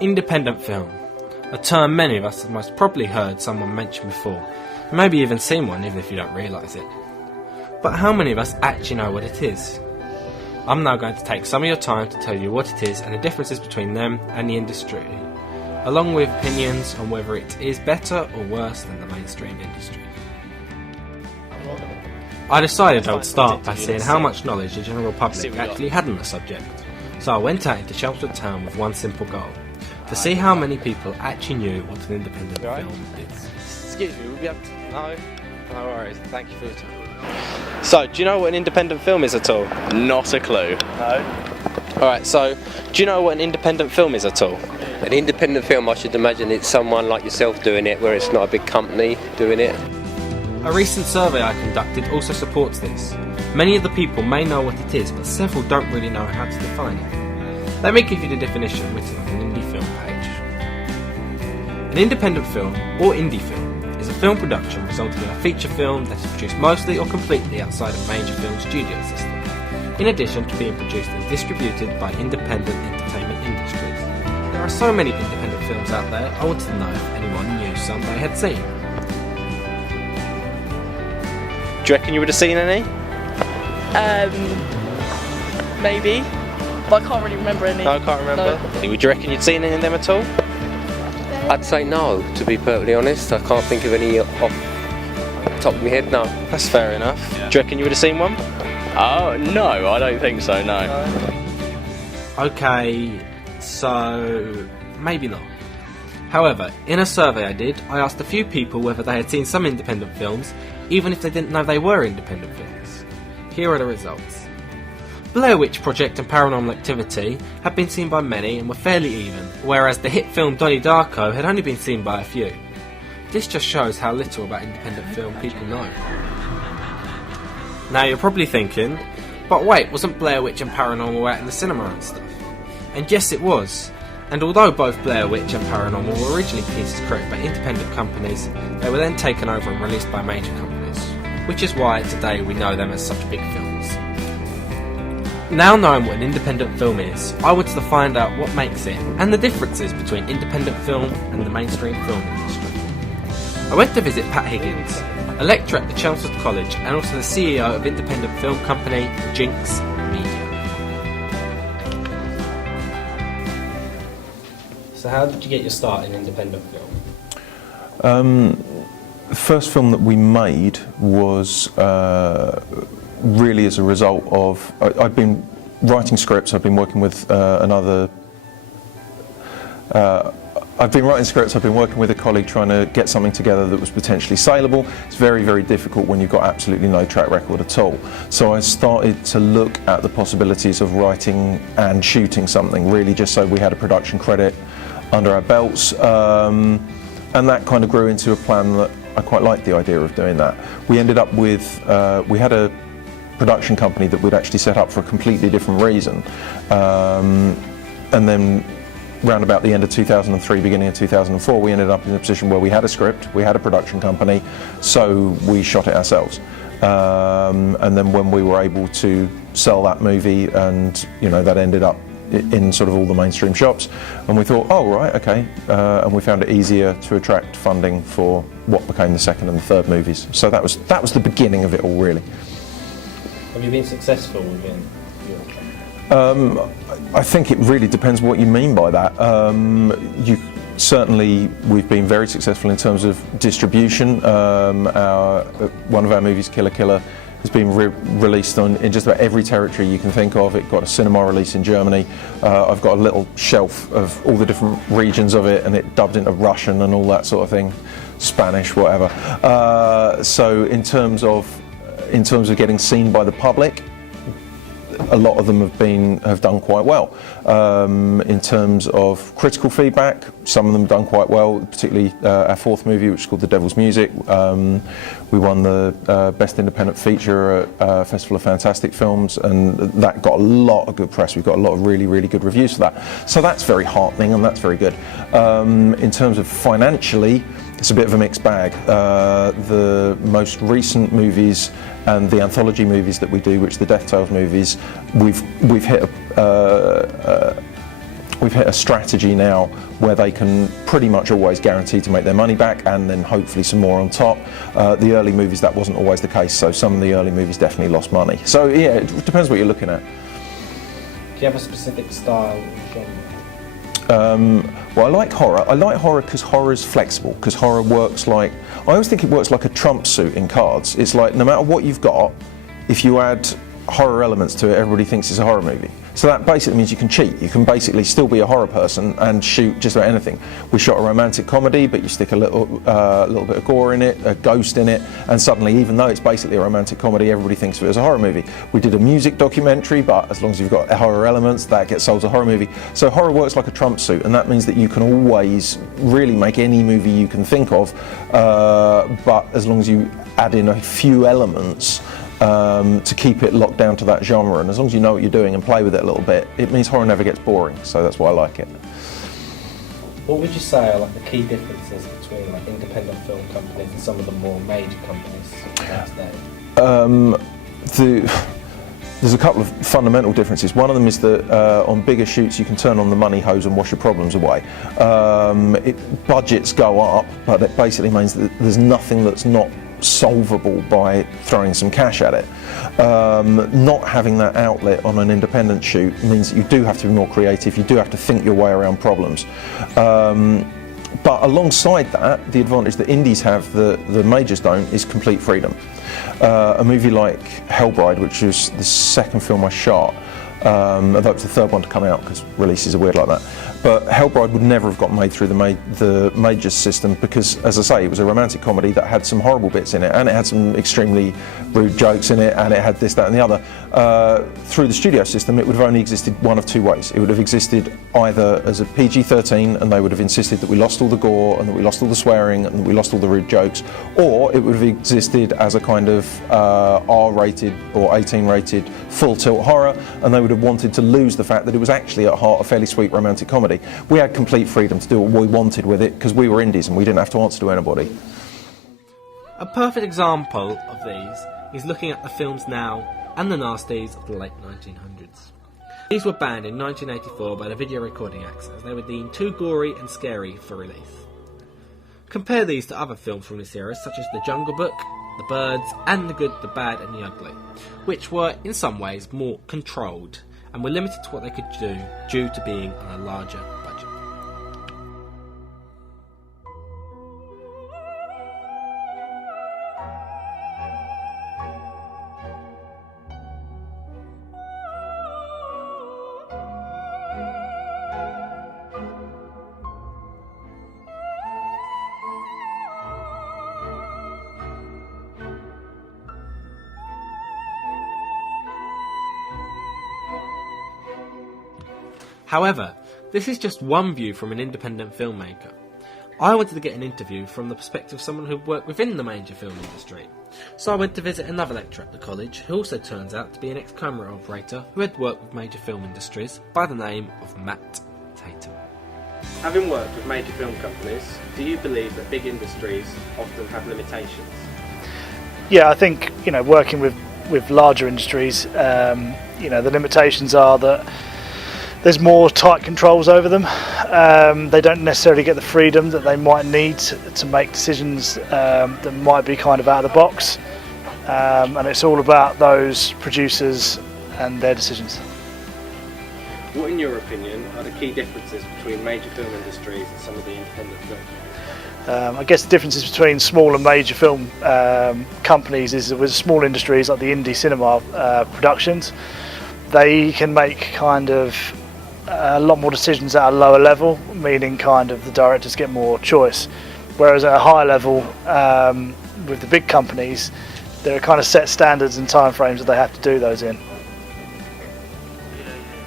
Independent film, a term many of us have most probably heard someone mention before, and maybe even seen one even if you don't realise it. But how many of us actually know what it is? I'm now going to take some of your time to tell you what it is and the differences between them and the industry, along with opinions on whether it is better or worse than the mainstream industry. I decided I would start by seeing how much knowledge the general public actually had on the subject, so I went out into Chelmsford town with one simple goal: to see how many people actually knew what an independent film is. Excuse me, we'll be able to... No worries, thank you for your time. So, do you know what an independent film is at all? Not a clue. No. Alright, so, do you know what an independent film is at all? An independent film, I should imagine it's someone like yourself doing it, where it's not a big company doing it. A recent survey I conducted also supports this. Many of the people may know what it is, but several don't really know how to define it. Let me give you the definition written on an indie film page. An independent film, or indie film, is a film production resulting in a feature film that is produced mostly or completely outside a major film studio system, in addition to being produced and distributed by independent entertainment industries. There are so many independent films out there, I wanted to know if anyone knew some they had seen. Do you reckon you would have seen any? Maybe, but I can't really remember any. No, I can't remember. No. Would you reckon you'd seen any of them at all? I'd say no, to be perfectly honest. I can't think of any off the top of my head, no. That's fair enough. Yeah. Do you reckon you would have seen one? Oh, no, I don't think so, no. Okay, so maybe not. However, in a survey I did, I asked a few people whether they had seen some independent films, even if they didn't know they were independent films. Here are the results. Blair Witch Project and Paranormal Activity had been seen by many and were fairly even, whereas the hit film Donnie Darko had only been seen by a few. This just shows how little about independent film people know. Now you're probably thinking, but wait, wasn't Blair Witch and Paranormal out in the cinema and stuff? And yes it was. And although both Blair Witch and Paranormal were originally pieces created by independent companies, they were then taken over and released by major companies, which is why today we know them as such big films. Now knowing what an independent film is, I wanted to find out what makes it and the differences between independent film and the mainstream film industry. I went to visit Pat Higgins, a lecturer at the Chelmsford College and also the CEO of independent film company Jinx Media. So how did you get your start in independent film? The first film that we made was really as a result of, I've been writing scripts, I've been working with I've been working with a colleague trying to get something together that was potentially saleable. It's very, very difficult when you've got absolutely no track record at all. So I started to look at the possibilities of writing and shooting something, really just so we had a production credit under our belts. And that kind of grew into a plan that I quite liked the idea of doing that. We ended up with, we had a production company that we'd actually set up for a completely different reason. And then round about the end of 2003, beginning of 2004, we ended up in a position where we had a script, we had a production company, so we shot it ourselves. And then when we were able to sell that movie, and you know, that ended up in sort of all the mainstream shops, and we thought, oh right, okay, and we found it easier to attract funding for what became the second and the third movies. So that was the beginning of it all, really. Have you been successful within your... I think it really depends what you mean by that. Certainly we've been very successful in terms of distribution. One of our movies, Killer Killer, has been released in just about every territory you can think of. It got a cinema release in Germany. I've got a little shelf of all the different regions of it, and it dubbed into Russian and all that sort of thing, Spanish, whatever. So in terms of getting seen by the public, a lot of them have done quite well. In terms of critical feedback, some of them have done quite well, particularly our fourth movie, which is called The Devil's Music. We won the Best Independent Feature at Festival of Fantastic Films, and that got a lot of good press. We've got a lot of really, really good reviews for that. So that's very heartening, and that's very good. In terms of financially, it's a bit of a mixed bag. The most recent movies and the anthology movies that we do, which are the Death Tales movies, we've hit we've hit a strategy now where they can pretty much always guarantee to make their money back, and then hopefully some more on top. The early movies, that wasn't always the case, so some of the early movies definitely lost money. So yeah, it depends what you're looking at. Do you have a specific style or genre? Well, I like horror. I like horror because horror is flexible, because horror works like, I always think it works like a trump suit in cards. It's like no matter what you've got, if you add horror elements to it, everybody thinks it's a horror movie. So that basically means you can cheat. You can basically still be a horror person and shoot just about anything. We shot a romantic comedy, but you stick a little bit of gore in it, a ghost in it, and suddenly, even though it's basically a romantic comedy, everybody thinks of it as a horror movie. We did a music documentary, but as long as you've got horror elements, that gets sold as a horror movie. So horror works like a trump suit, and that means that you can always really make any movie you can think of, but as long as you add in a few elements to keep it locked down to that genre, and as long as you know what you're doing and play with it a little bit, it means horror never gets boring. So that's why I like it. What would you say are like the key differences between like independent film companies and some of the more major companies today? There's a couple of fundamental differences. One of them is that on bigger shoots you can turn on the money hose and wash your problems away. Budgets go up, but it basically means that there's nothing that's not solvable by throwing some cash at it. Not having that outlet on an independent shoot means that you do have to be more creative, you do have to think your way around problems. But alongside that, the advantage that indies have that the majors don't is complete freedom. A movie like Hellbride, which was the second film I shot, although it was the third one to come out because releases are weird like that. But Hellbride would never have got made through the majors system because, as I say, it was a romantic comedy that had some horrible bits in it, and it had some extremely rude jokes in it, and it had this, that and the other. Through the studio system, it would have only existed one of two ways. It would have existed either as a PG-13, and they would have insisted that we lost all the gore, and that we lost all the swearing, and that we lost all the rude jokes, or it would have existed as a kind of R-rated or 18-rated full-tilt horror, and they would have wanted to lose the fact that it was actually at heart a fairly sweet romantic comedy. We had complete freedom to do what we wanted with it because we were indies and we didn't have to answer to anybody. A perfect example of these is looking at the films now and the nasties of the late 1900s. These were banned in 1984 by the Video Recording Acts as they were deemed too gory and scary for release. Compare these to other films from this era such as The Jungle Book, The Birds and The Good, the Bad and the Ugly, which were in some ways more controlled and were limited to what they could do due to being on a larger budget. However, this is just one view from an independent filmmaker. I wanted to get an interview from the perspective of someone who worked within the major film industry. So I went to visit another lecturer at the college who also turns out to be an ex-camera operator who had worked with major film industries by the name of Matt Tatum. Having worked with major film companies, do you believe that big industries often have limitations? Yeah, I think, working with larger industries, the limitations are that there's more tight controls over them. They don't necessarily get the freedom that they might need to make decisions that might be kind of out of the box. And it's all about those producers and their decisions. What, in your opinion, are the key differences between major film industries and some of the independent films? I guess the differences between small and major film companies is with small industries like the indie cinema productions, they can make kind of a lot more decisions at a lower level, meaning kind of the directors get more choice. Whereas at a higher level, with the big companies, there are kind of set standards and time frames that they have to do those in.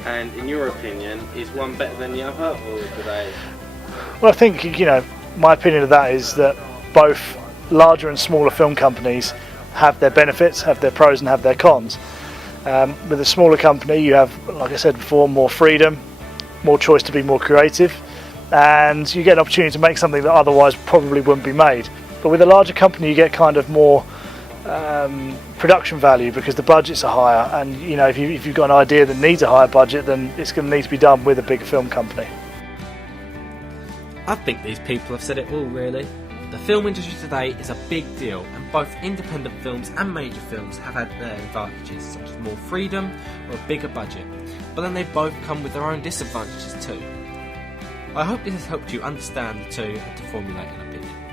And in your opinion, is one better than the other, or do they? Well, I think, my opinion of that is that both larger and smaller film companies have their benefits, have their pros and have their cons. With a smaller company, you have, like I said before, more freedom, more choice to be more creative, and you get an opportunity to make something that otherwise probably wouldn't be made. But with a larger company, you get kind of more production value because the budgets are higher, and if you've got an idea that needs a higher budget, then it's going to need to be done with a bigger film company. I think these people have said it all, really. The film industry today is a big deal, and both independent films and major films have had their advantages, such as more freedom or a bigger budget, but then they both come with their own disadvantages too. I hope this has helped you understand the two and to formulate an opinion.